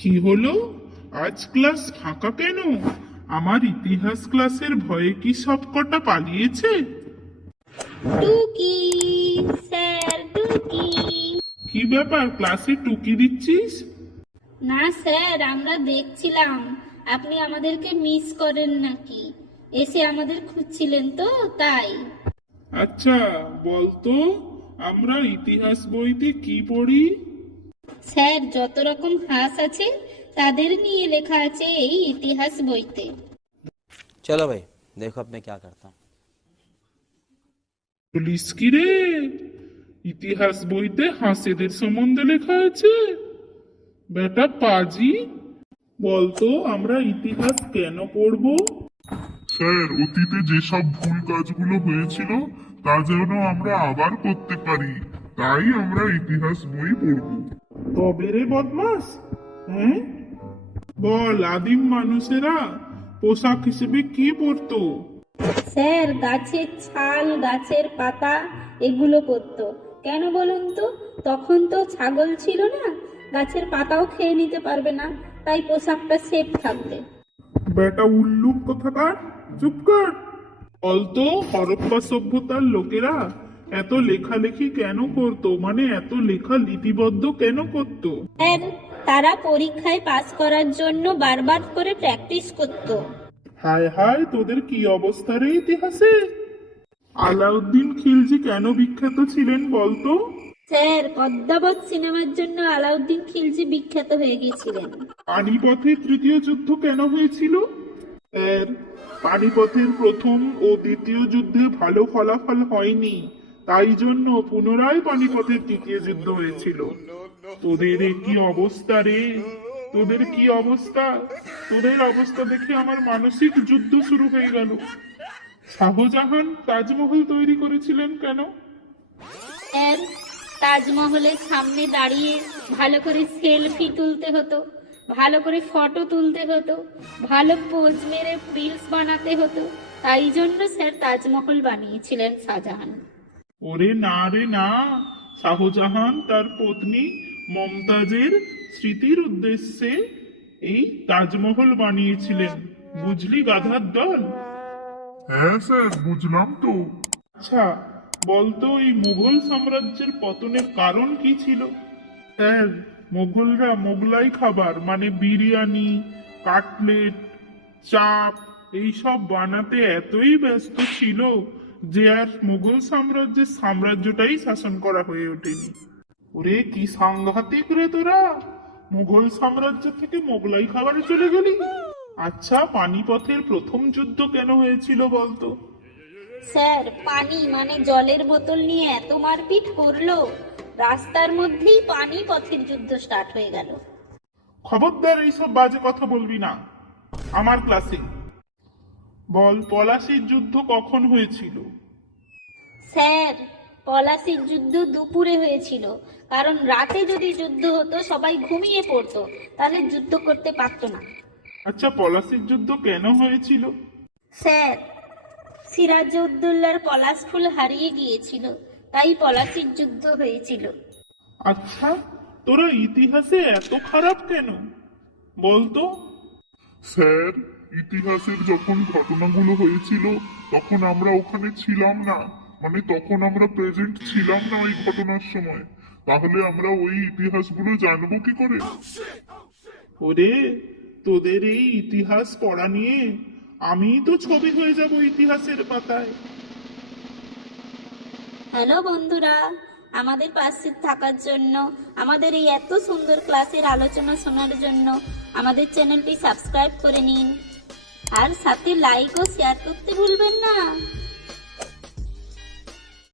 কি হলো? আজ ক্লাস ফাঁকা কেন? আমার ইতিহাস ক্লাসের ভয়ে কি সবকটা পালিয়েছে? টুকি, স্যার টুকি। কি ব্যাপার, ক্লাসে টুকি দিচ্ছিস? না স্যার, আমরা দেখছিলাম আপনি আমাদেরকে মিস করেন নাকি, এসে আমাদের খুঁজছিলেন তো তাই। আচ্ছা, বলতো আমরা ইতিহাস বইতে কি পড়ি? স্যার, যত রকম হাঁস আছে তাদের নিয়ে লেখা আছে এই ইতিহাস বইতে। चलो भाई, देखो अब मैं क्या करता हूँ। বলিস কি রে, ইতিহাস বইতে হাঁসেদের সম্বন্ধে লেখা আছে? বেটা পাজি, বলতো আমরা ইতিহাস কেন পড়বো? স্যার, অতীতে যেসব ভুল কাজগুলো হয়েছিল তা যেন আমরা আবার করতে পারি, তাই আমরা ইতিহাস বই পড়ব। তবে রে বদমাস, হ্যাঁ বল, আদিম মানুষেরা পোশাক হিসেবে কি পরতো? স্যার, গাছের ছাল, গাছের পাতা এগুলো পরতো। কেন বলুন তো? তখন তো ছাগল ছিল না, গাছের পাতাও খেয়ে নিতে পারবে না, তাই পোশাকটা সেফ থাকবে। বেটা উল্লুক কোথাকার, চুপ কর। বলতো হরপ্পা সভ্যতার লোকেরা এত লেখালেখি কেন করতো, মানে এত লেখা লিপিবদ্ধ কেন করতো? স্যার, তারা পরীক্ষায় পাস করার জন্য বারবার করে প্র্যাকটিস করতো। হায় হায়, তোদের কি অবস্থা রে ইতিহাসে? আলাউদ্দিন খিলজি কেন বিখ্যাত ছিলেন বলতো? স্যার, পদ্মাবত সিনেমার জন্য আলাউদ্দিন খিলজি বিখ্যাত হয়ে গিয়েছিলেন। পানিপথের তৃতীয় যুদ্ধ কেন হয়েছিল? স্যার, পানিপথের প্রথম ও দ্বিতীয় যুদ্ধে ভালো ফলাফল হয়নি, তাই জন্য পুনরায় পানিপথের তৃতীয় যুদ্ধ হয়েছিল। তোদের এ কি অবস্থা রে, তোদের কি অবস্থা? তোদের অবস্থা দেখে আমার মানসিক যুদ্ধ শুরু হয়ে গেল। শাহজাহান তাজমহল তৈরি করেছিলেন কেন? স্যার, তাজমহলের সামনে দাঁড়িয়ে ভালো করে সেলফি তুলতে হতো, ভালো করে ফটো তুলতে হতো, ভালো পোজ মেরে রিলস বানাতে হতো, তাই জন্য স্যার তাজমহল বানিয়েছিলেন শাহজাহান। ওরে না রে না, শাহজাহান তার পত্নী মমতাজের স্মৃতির উদ্দেশ্যে এই তাজমহল বানিয়েছিলেন, বুঝলি গাধার দল? হ্যাঁ স্যার, বুঝলাম তো। আচ্ছা, বলতো এই মুঘল সাম্রাজ্যের পতনের কারণ কি ছিল? স্যার, মোগলরা মোগলাই খাবার মানে বিরিয়ানি, কাটলেট, চাপ এইসব বানাতে এতই ব্যস্ত ছিল যে আর মুঘল সাম্রাজ্যের সাম্রাজ্যটাই শাসন করা হয়ে ওঠেনি। ওরে কি সাংঘাতিক রে তোরা, মুঘল সাম্রাজ্য থেকে মোগলাই খাবারে চলে গেলি। আচ্ছা, পানিপথের প্রথম যুদ্ধ কেন হয়েছিল বলতো? স্যার, পানি মানে জলের বোতল নিয়ে এত মারপিট করলো, রাস্তার মধ্যেই পানিপথের যুদ্ধ স্টার্ট হয়ে গেল। খবরদার এইসব বাজে কথা বলবি না আমার ক্লাসে। বল, পলাশির যুদ্ধ কখন হয়েছিল? স্যার, পলাশির যুদ্ধ দুপুরে হয়েছিল, কারণ রাতে যদি যুদ্ধ হতো সবাই ঘুমিয়ে পড়তো, তাহলে যুদ্ধ করতে পারতো না। আচ্ছা, পলাশির যুদ্ধ কেন হয়েছিল? স্যার, সিরাজউদ্দৌলার পলাশ ফুল হারিয়ে গিয়েছিল, তাই পলাশির যুদ্ধ হয়েছিল। আচ্ছা, তোরা ইতিহাসে এত খারাপ কেন বলতো? স্যার, ইতিহাসের যখন ঘটনাগুলো হয়েছিল তখন আমরা ওখানে ছিলাম না, মানে তখন আমরা প্রেজেন্ট ছিলাম না ওই ঘটনার সময়, তাহলে আমরা ওই ইতিহাসগুলো জানবো কি করে? ওরে, তোদের এই ইতিহাস পড়া নিয়ে আমি তো ছবি হয়ে যাব ইতিহাসের পাতায়। হ্যালো বন্ধুরা, আমাদের পাশে থাকার জন্য, আমাদের এই এত সুন্দর ক্লাসের আলোচনা শোনার জন্য আমাদের চ্যানেলটি সাবস্ক্রাইব করে নিন, আর সাথে লাইক ও শেয়ার করতে ভুলবেন না।